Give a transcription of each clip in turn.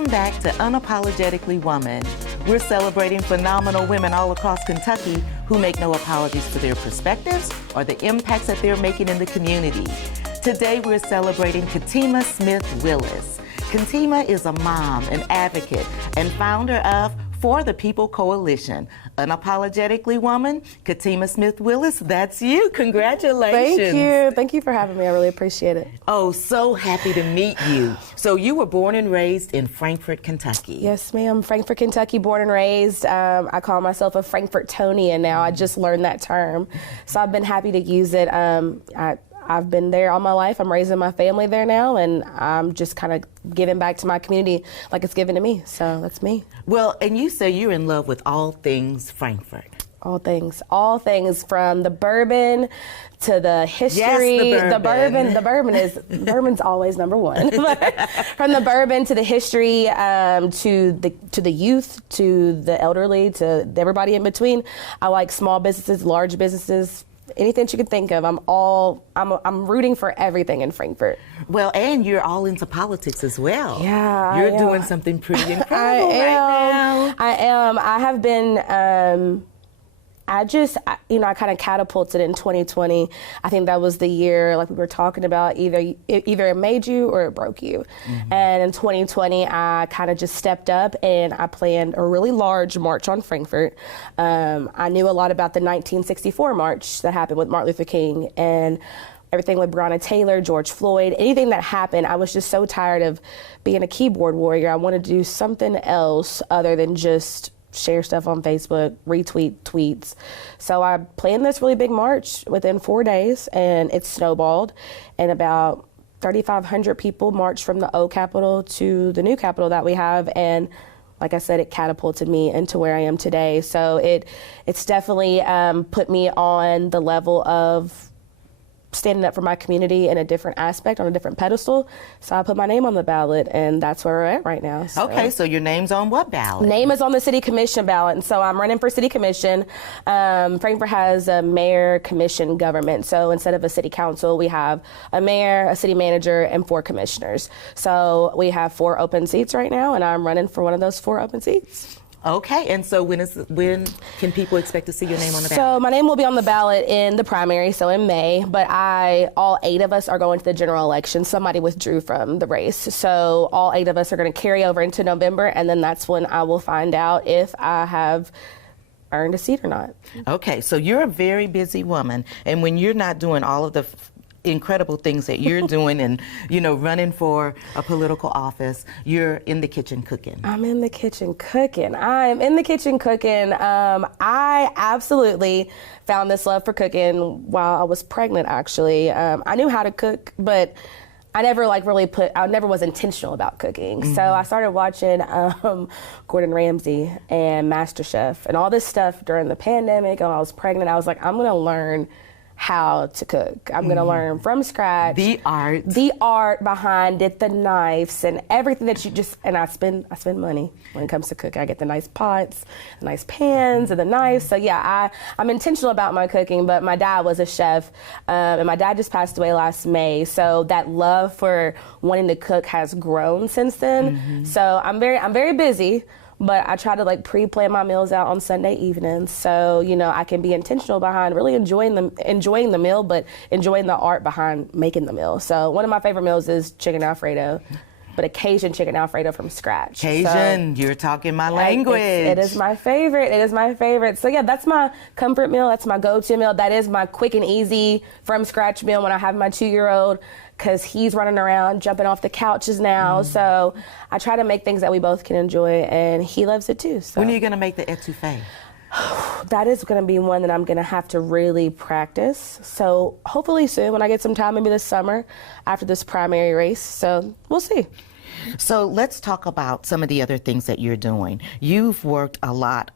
Welcome back to Unapologetically Woman. We're celebrating phenomenal women all across Kentucky who make no apologies for their perspectives or the impacts that they're making in the community. Today we're celebrating Katima Smith-Willis. Katima is a mom, an advocate, and founder of For the People Coalition. Unapologetically Woman, Katima Smith-Willis, that's you. Congratulations. Thank you. Thank you for having me. I really appreciate it. Oh, so happy to meet you. So you were born and raised in Frankfort, Kentucky. Yes, ma'am. Frankfort, Kentucky, born and raised. I call myself a Frankfortonian now. I just learned that term. So I've been happy to use it. I've been there all my life. I'm raising my family there now, and I'm just kind of giving back to my community like it's given to me. So that's me. Well, and you say you're in love with all things Frankfort. All things from the bourbon to the history. Yes, the bourbon. The bourbon's always number one. From the bourbon to the history, to the youth, to the elderly, to everybody in between. I like small businesses, large businesses. Anything that you can think of, I'm rooting for everything in Frankfort. Well, and you're all into politics as well. Yeah, you're doing something pretty incredible right now. I am. I have been. I kind of catapulted in 2020. I think that was the year, like we were talking about, either it made you or it broke you. Mm-hmm. And in 2020, I kind of just stepped up and I planned a really large march on Frankfort. I knew a lot about the 1964 march that happened with Martin Luther King and everything with Breonna Taylor, George Floyd, anything that happened. I was just so tired of being a keyboard warrior. I wanted to do something else other than just share stuff on Facebook, retweet tweets. So I planned this really big march within 4 days, and it snowballed. And about 3,500 people marched from the old Capitol to the new Capitol that we have. And like I said, it catapulted me into where I am today. So it's definitely put me on the level of standing up for my community in a different aspect, on a different pedestal. So I put my name on the ballot, and that's where we're at right now. So. Okay, so your name's on what ballot? Name is on the city commission ballot, and so I'm running for city commission. Frankfort has a mayor commission government, so instead of a city council, we have a mayor, a city manager, and 4 commissioners. So we have 4 open seats right now, and I'm running for one of those 4 open seats. Okay, and so when can people expect to see your name on the ballot? So my name will be on the ballot in the primary, so in May, but all 8 of us are going to the general election. Somebody withdrew from the race, so all 8 of us are going to carry over into November, and then that's when I will find out if I have earned a seat or not. Okay, so you're a very busy woman, and when you're not doing all of the incredible things that you're doing and, running for a political office, you're in the kitchen cooking. I'm in the kitchen cooking. I'm in the kitchen cooking. I absolutely found this love for cooking while I was pregnant, actually. I knew how to cook, but I never I never was intentional about cooking. Mm-hmm. So I started watching Gordon Ramsay and MasterChef and all this stuff during the pandemic. And I was pregnant. I was like, I'm going to learn how to cook. I'm going to learn from scratch. The art behind it, the knives and everything that you and I spend money when it comes to cooking. I get the nice pots, the nice pans and the knives. So yeah, I'm intentional about my cooking, but my dad was a chef and my dad just passed away last May. So that love for wanting to cook has grown since then. Mm-hmm. So I'm very busy. But I try to pre-plan my meals out on Sunday evenings, so I can be intentional behind really enjoying the meal, but enjoying the art behind making the meal. So one of my favorite meals is chicken Alfredo, but a Cajun chicken Alfredo from scratch. Cajun, you're talking my language. It is my favorite. It is my favorite. So yeah, that's my comfort meal. That's my go-to meal. That is my quick and easy from scratch meal when I have my 2-year-old. Because he's running around, jumping off the couches now. So I try to make things that we both can enjoy, and he loves it too. So. When are you going to make the etouffee? That is going to be one that I'm going to have to really practice. So hopefully soon, when I get some time, maybe this summer, after this primary race. So we'll see. So let's talk about some of the other things that you're doing. You've worked a lot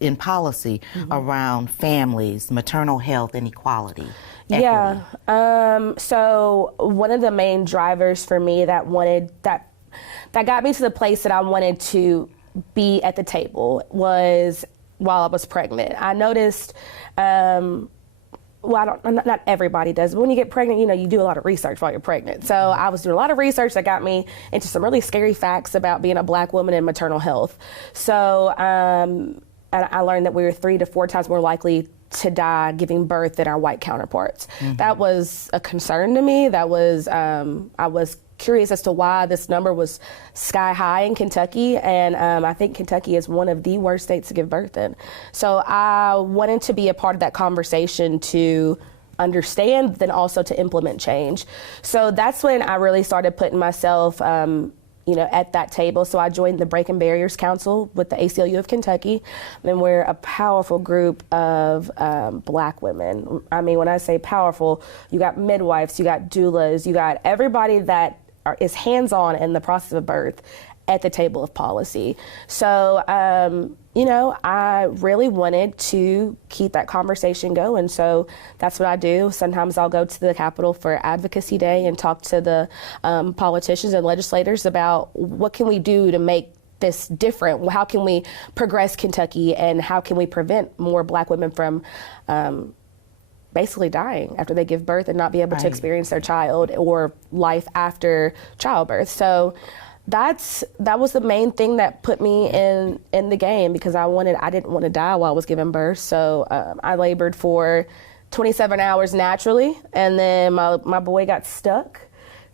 in policy around families, maternal health, and equality. Yeah. So one of the main drivers for me that got me to the place that I wanted to be at the table was while I was pregnant. I noticed well, not everybody does, but when you get pregnant, you do a lot of research while you're pregnant. So I was doing a lot of research that got me into some really scary facts about being a Black woman in maternal health. So and I learned that we were 3 to 4 times more likely to die giving birth than our white counterparts. That was a concern to me. That was, I was curious as to why this number was sky high in Kentucky, and I think Kentucky is one of the worst states to give birth in. So I wanted to be a part of that conversation to understand, then also to implement change. So that's when I really started putting myself at that table. So I joined the Breaking Barriers Council with the ACLU of Kentucky, and we're a powerful group of Black women. I mean, when I say powerful, you got midwives, you got doulas, you got everybody that is hands-on in the process of birth at the table of policy. So, I really wanted to keep that conversation going. So that's what I do. Sometimes I'll go to the Capitol for Advocacy Day and talk to the politicians and legislators about what can we do to make this different? How can we progress Kentucky, and how can we prevent more Black women from basically dying after they give birth and not be able to experience their child or life after childbirth. So that was the main thing that put me in the game, because I didn't want to die while I was giving birth. So I labored for 27 hours naturally, and then my boy got stuck,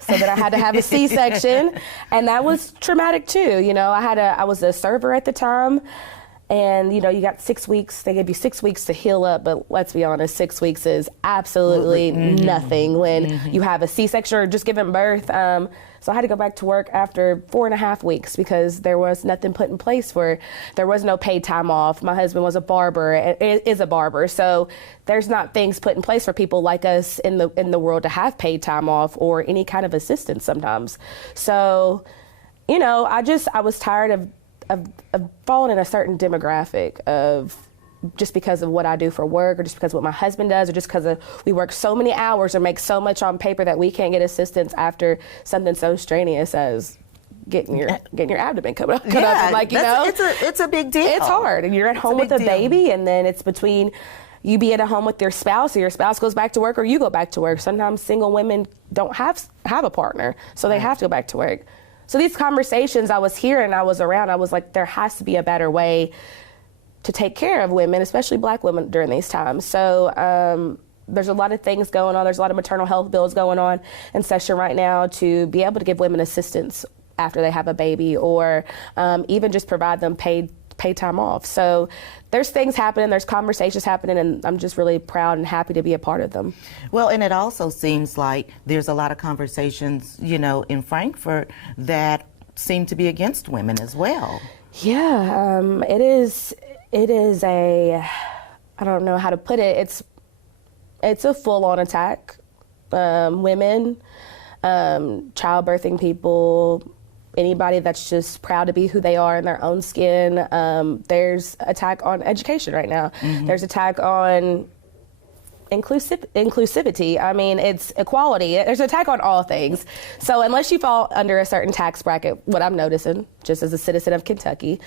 so that I had to have a C-section, and that was traumatic too. I was a server at the time. And, you got 6 weeks. They gave you 6 weeks to heal up. But let's be honest, 6 weeks is absolutely nothing when you have a C-section or just giving birth. So I had to go back to work after 4.5 weeks because there was nothing put in place there was no paid time off. My husband was a barber, is a barber. So there's not things put in place for people like us in the world to have paid time off or any kind of assistance sometimes. So, I was tired of falling in a certain demographic of just because of what I do for work, or just because of what my husband does, or just because we work so many hours or make so much on paper that we can't get assistance after something so strenuous as getting your abdomen cut up. It's a big deal. It's hard, and you're at home with a baby, and then it's between you being at home with your spouse, or your spouse goes back to work, or you go back to work. Sometimes single women don't have a partner, so they have to go back to work. So these conversations I was hearing, I was around, I was like, there has to be a better way to take care of women, especially Black women during these times. So there's a lot of things going on. There's a lot of maternal health bills going on in session right now to be able to give women assistance after they have a baby, or even just provide them paid time off. So there's things happening, there's conversations happening, and I'm just really proud and happy to be a part of them. Well, and it also seems like there's a lot of conversations, in Frankfurt that seem to be against women as well. Yeah, it is I don't know how to put it. It's a full-on attack. Women, childbirthing people, anybody that's just proud to be who they are in their own skin. There's attack on education right now. There's attack on inclusivity. I mean, it's equality. There's an attack on all things. So unless you fall under a certain tax bracket, what I'm noticing, just as a citizen of Kentucky,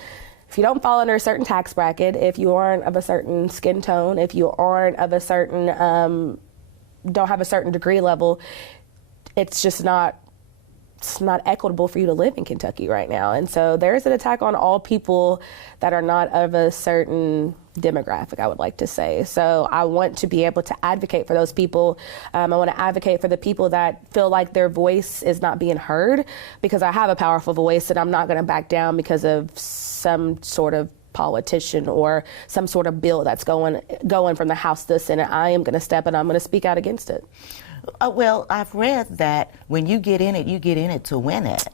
if you don't fall under a certain tax bracket, if you aren't of a certain skin tone, if you aren't of a certain, don't have a certain degree level, it's not equitable for you to live in Kentucky right now. And so there is an attack on all people that are not of a certain demographic, I would like to say. So I want to be able to advocate for those people. I want to advocate for the people that feel like their voice is not being heard, because I have a powerful voice, and I'm not going to back down because of some sort of politician or some sort of bill that's going from the House to the Senate. I am going to step in. I'm going to speak out against it. Well, I've read that when you get in it to win it.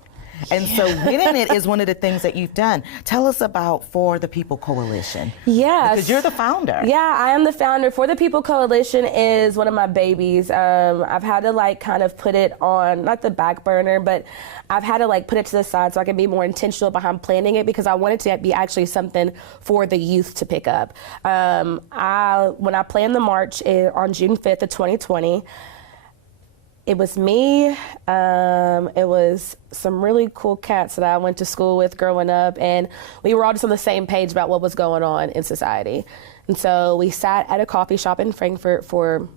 And so winning it is one of the things that you've done. Tell us about For the People Coalition. Yes. Because you're the founder. Yeah, I am the founder. For the People Coalition is one of my babies. I've had to kind of put it on, not the back burner, but I've had to put it to the side so I can be more intentional behind planning it, because I want it to be actually something for the youth to pick up. When I planned the march on June 5th of 2020, it was me, it was some really cool cats that I went to school with growing up, and we were all just on the same page about what was going on in society. And so we sat at a coffee shop in Frankfurt for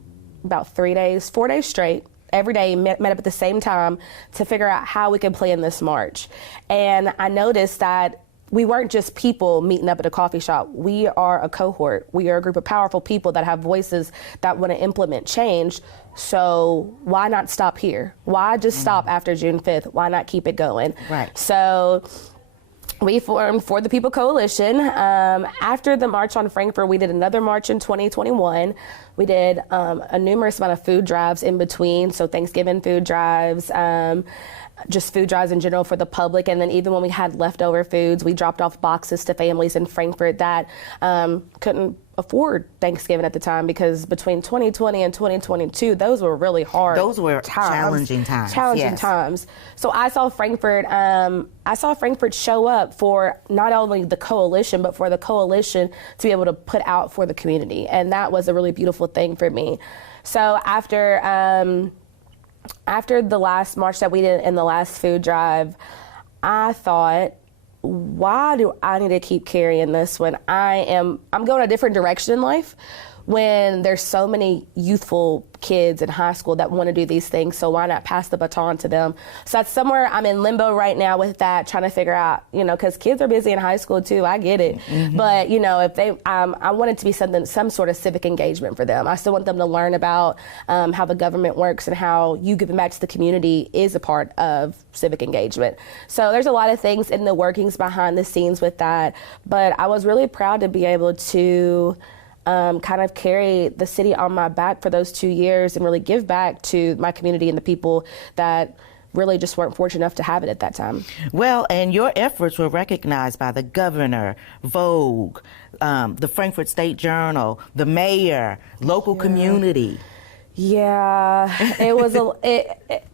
about 4 days straight. Every day met up at the same time to figure out how we could plan this march. And I noticed that we weren't just people meeting up at a coffee shop. We are a cohort. We are a group of powerful people that have voices that want to implement change. So why not stop here? Why just stop after June 5th? Why not keep it going? Right. So we formed For the People Coalition. After the March on Frankfurt, we did another march in 2021. We did a numerous amount of food drives in between, so Thanksgiving food drives, just food drives in general for the public. And then even when we had leftover foods, we dropped off boxes to families in Frankfurt that couldn't afford Thanksgiving at the time, because between 2020 and 2022, those were really hard. Those were challenging times. Challenging times. So I saw Frankfurt show up for not only the coalition, but for the coalition to be able to put out for the community. And that was a really beautiful thing for me. So after the last march that we did in the last food drive, I thought, why do I need to keep carrying this when I'm going a different direction in life, when there's so many youthful kids in high school that want to do these things, so why not pass the baton to them? So that's somewhere I'm in limbo right now with that, trying to figure out, because kids are busy in high school too, I get it. Mm-hmm. But, if they, I want it to be some sort of civic engagement for them. I still want them to learn about how the government works and how you giving back to the community is a part of civic engagement. So there's a lot of things in the workings behind the scenes with that. But I was really proud to be able to kind of carry the city on my back for those 2 years and really give back to my community and the people that really just weren't fortunate enough to have it at that time. Well, and your efforts were recognized by the governor, Vogue, the Frankfurt State Journal, the mayor, local community. Yeah, it was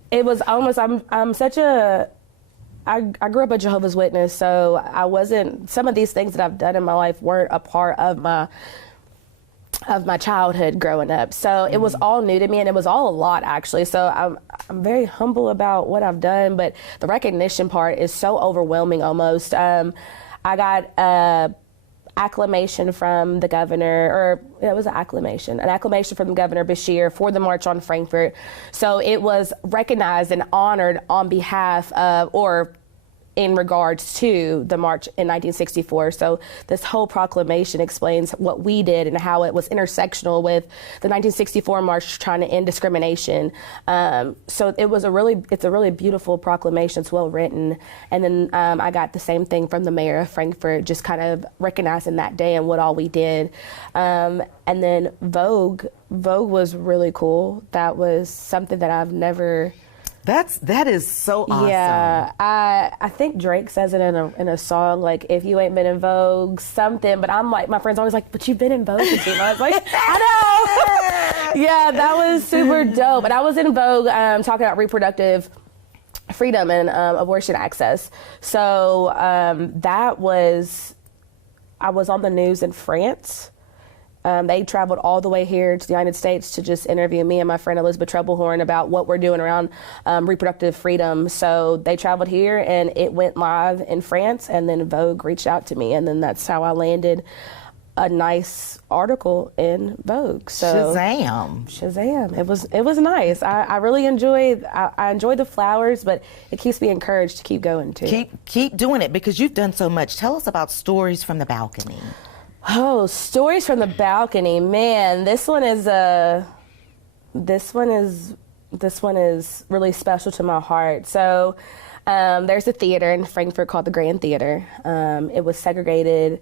it was almost, I'm such a, I grew up a Jehovah's Witness, so some of these things that I've done in my life weren't a part of my childhood growing up. So it was all new to me, and it was all a lot, actually. So I'm very humble about what I've done, but the recognition part is so overwhelming almost. I got acclamation from the governor, or it was an acclamation from the governor Bashir for the March on Frankfurt. So it was recognized and honored on behalf of, or in regards to, the march in 1964. So this whole proclamation explains what we did and how it was intersectional with the 1964 march trying to end discrimination. So it's a really beautiful proclamation. It's well written. And then I got the same thing from the mayor of Frankfurt, just kind of recognizing that day and what all we did. And then Vogue was really cool. That was something that I've never... That is so awesome. Yeah, I think Drake says it in a song, like, if you ain't been in Vogue, something. But I'm like, my friends always like, but you've been in Vogue, Katima. I was like, I know. Yeah, that was super dope. But I was in Vogue talking about reproductive freedom and abortion access. So I was on the news in France. They traveled all the way here to the United States to just interview me and my friend Elizabeth Trebelhorn about what we're doing around reproductive freedom. So they traveled here, and it went live in France, and then Vogue reached out to me, and then that's how I landed a nice article in Vogue. So Shazam! It was nice. I really enjoyed the flowers, but it keeps me encouraged to keep going too. Keep doing it, because you've done so much. Tell us about Stories from the Balcony. Oh, Stories from the Balcony, man! This one is really special to my heart. So, there's a theater in Frankfurt called the Grand Theater. It was segregated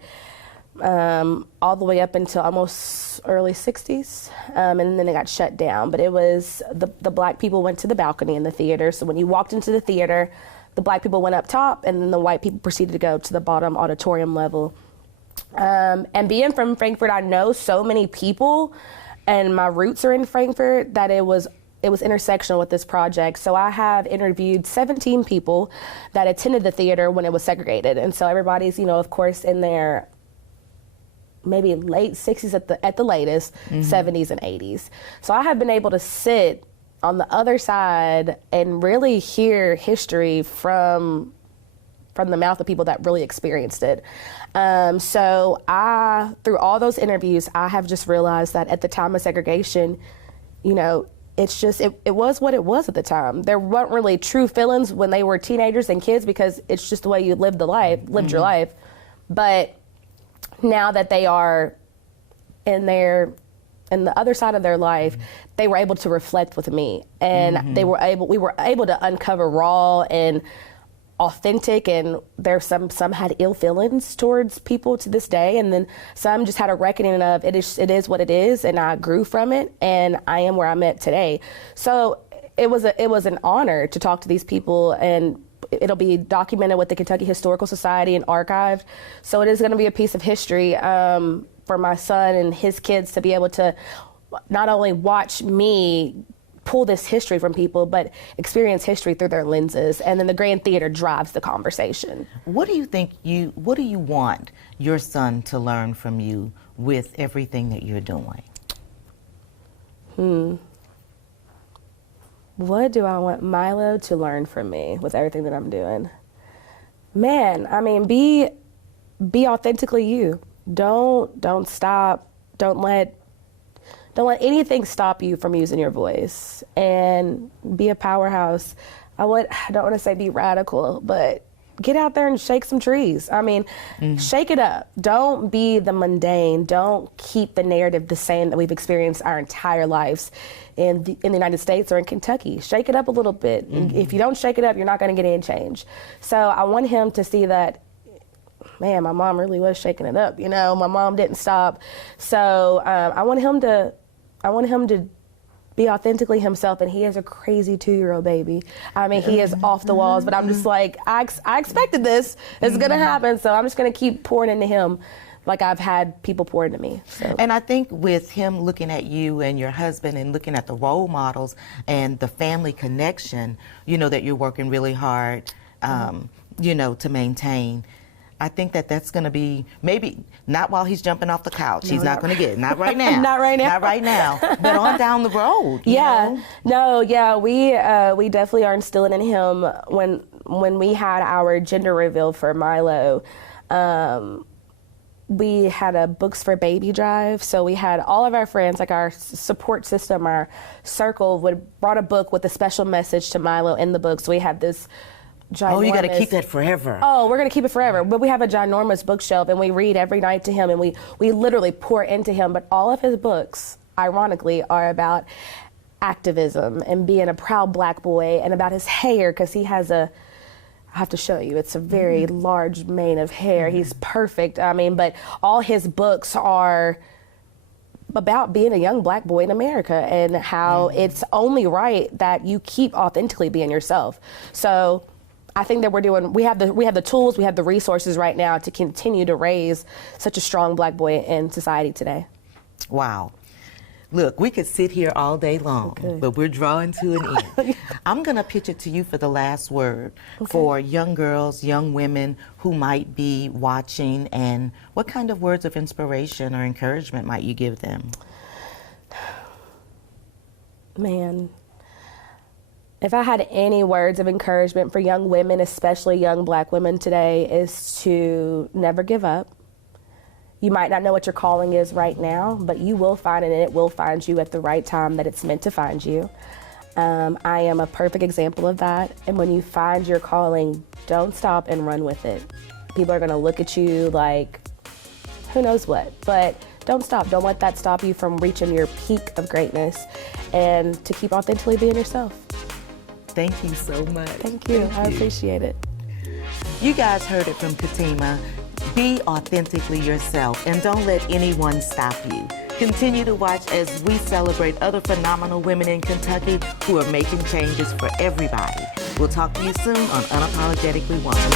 all the way up until almost early '60s, and then it got shut down. But it was the black people went to the balcony in the theater. So when you walked into the theater, the black people went up top, and then the white people proceeded to go to the bottom auditorium level. And being from Frankfurt, I know so many people, and my roots are in Frankfurt, that it was intersectional with this project. So I have interviewed 17 people that attended the theater when it was segregated. And so everybody's, of course, in their maybe late 60s at the latest, 70s and 80s. So I have been able to sit on the other side and really hear history from the mouth of people that really experienced it. So through all those interviews, I have just realized that at the time of segregation, you know, it's just, it was what it was at the time. There weren't really true feelings when they were teenagers and kids because it's just the way you lived your life. But now that they are in the other side of their life, they were able to reflect with me, and we were able to uncover raw and authentic, and there's some had ill feelings towards people to this day, and then some just had a reckoning of it is what it is, and I grew from it, and I am where I'm at today. So it was an honor to talk to these people, and it'll be documented with the Kentucky Historical Society and archived. So it is going to be a piece of history for my son and his kids to be able to not only watch me pull this history from people, but experience history through their lenses. And then the Grand Theater drives the conversation. What do you want your son to learn from you with everything that you're doing? What do I want Milo to learn from me with everything that I'm doing? Man, I mean, be authentically you. Don't stop. Don't let anything stop you from using your voice, and be a powerhouse. I don't want to say be radical, but get out there and shake some trees. I mean, shake it up. Don't be the mundane. Don't keep the narrative the same that we've experienced our entire lives in the United States or in Kentucky. Shake it up a little bit. If you don't shake it up, you're not going to get any change. So I want him to see that, man, my mom really was shaking it up. You know, my mom didn't stop. So I want him to be authentically himself, and he is a crazy 2-year-old baby. I mean, he is off the walls, but I'm just like, I expected this. It's going to happen, so I'm just going to keep pouring into him like I've had people pour into me. So. And I think with him looking at you and your husband and looking at the role models and the family connection, you know, that you're working really hard, you know, to maintain, I think that's going to be, maybe not while he's jumping off the couch. No, he's not going to get it. Not right now. Not right now. Not right now. But on down the road. Yeah. Know? No. Yeah. We definitely are instilling in him. When we had our gender reveal for Milo, we had a Books for Baby drive. So we had all of our friends, like our support system, our circle, brought a book with a special message to Milo in the book. So we had this ginormous, oh, you got to keep that forever. Oh, we're going to keep it forever. But we have a ginormous bookshelf, and we read every night to him, and we literally pour into him. But all of his books, ironically, are about activism and being a proud black boy, and about his hair, because he has I have to show you, it's a very large mane of hair. He's perfect. I mean, but all his books are about being a young black boy in America, and how it's only right that you keep authentically being yourself. So I think that we have the tools, we have the resources right now to continue to raise such a strong black boy in society today. Wow. Look, we could sit here all day long, but we're drawing to an end. I'm going to pitch it to you for the last word for young girls, young women who might be watching, and what kind of words of inspiration or encouragement might you give them? Man, if I had any words of encouragement for young women, especially young black women today, is to never give up. You might not know what your calling is right now, but you will find it, and it will find you at the right time that it's meant to find you. I am a perfect example of that. And when you find your calling, don't stop and run with it. People are going to look at you like, who knows what, but don't stop. Don't let that stop you from reaching your peak of greatness, and to keep authentically being yourself. Thank you so much. Thank you. I appreciate it. You guys heard it from Katima. Be authentically yourself, and don't let anyone stop you. Continue to watch as we celebrate other phenomenal women in Kentucky who are making changes for everybody. We'll talk to you soon on Unapologetically Woman.